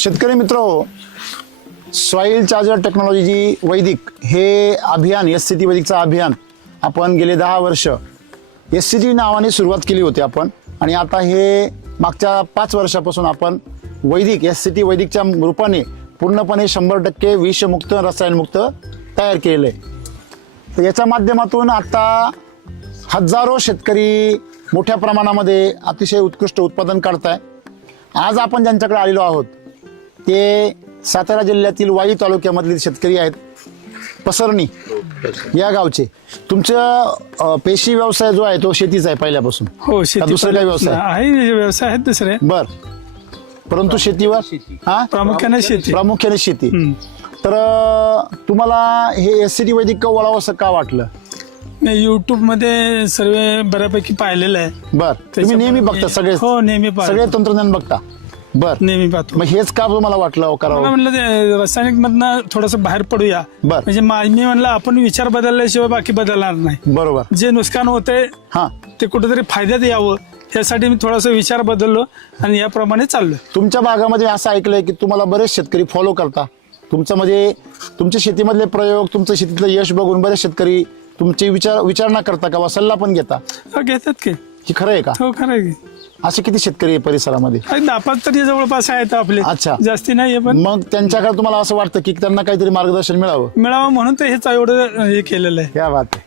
शेतकरी मित्र, soil charger technology वैदिक हे अभियान SCT वैदिकचं अभियान आपण गेले 10 वर्ष SCT नावाने सुरुवात केली होती आपण, आणि आता हे मागच्या 5 वर्षापासून आपण वैदिक SCT वैदिकच्या रूपाने पूर्णपणे 100% विषमुक्त रसायनमुक्त तयार केलेलं आहे. तर याच्या माध्यमातून आता हजारो शेतकरी मोठ्या प्रमाणामध्ये अतिशय उत्कृष्ट उत्पादन काढताय. आज आपण ज्यांच्याकडे आलेलो आहोत ते सातारा जिल्ह्यातील वाई तालुक्यामधील शेतकरी आहेत. पसरणी या गावचे. तुमचा पेशी व्यवसाय जो आहे तो शेतीचा आहे पहिल्यापासून? हो, शेती. दुसरे काही व्यवसाय आहे? व्यवसाय आहेत दुसरे. बर, परंतु शेतीवर प्रामुख्याने शेती. प्रामुख्याने शेती. तर तुम्हाला हे SCT वैदिक वळावं असं का वाटलं? मी युट्यूब मध्ये सर्व बऱ्यापैकी पाहिलेलं आहे. बर, तुम्ही नेहमी बघता सगळे? हो, नेहमी सगळे तंत्रज्ञान बघता. बर, नेहमी पाहतो. मग हेच का तुम्हाला वाटलं करावं? मला म्हणलं ते रासायनिक मधनं थोडस बाहेर पडूया. बर, म्हणजे मी म्हणलं आपण विचार बदलल्याशिवाय बाकी बदलणार नाही. बरोबर. जे नुकसान होते ते कुठेतरी फायद्यात यावं यासाठी मी थोडासा विचार बदललो आणि याप्रमाणे चाललोय. तुमच्या भागामध्ये असं ऐकलंय की तुम्हाला बरेच शेतकरी फॉलो करता. तुमचं म्हणजे तुमच्या शेतीमधले प्रयोग, तुमचं शेतीतलं यश बघून बरेच शेतकरी तुमची विचारणा करता का, सल्ला पण घेता? घेतात की. ही खरं आहे का? हो, खरं आहे की. असे किती शेतकरी आहे परिसरामध्ये? 10-5 तरी जवळपास आहेत आपले. अच्छा, जास्ती नाहीये. पण मग त्यांच्याकडे तुम्हाला असं वाटतं की त्यांना काहीतरी मार्गदर्शन मिळावं म्हणून तर हेच एवढं हे केलेलं आहे. क्या बात आहे.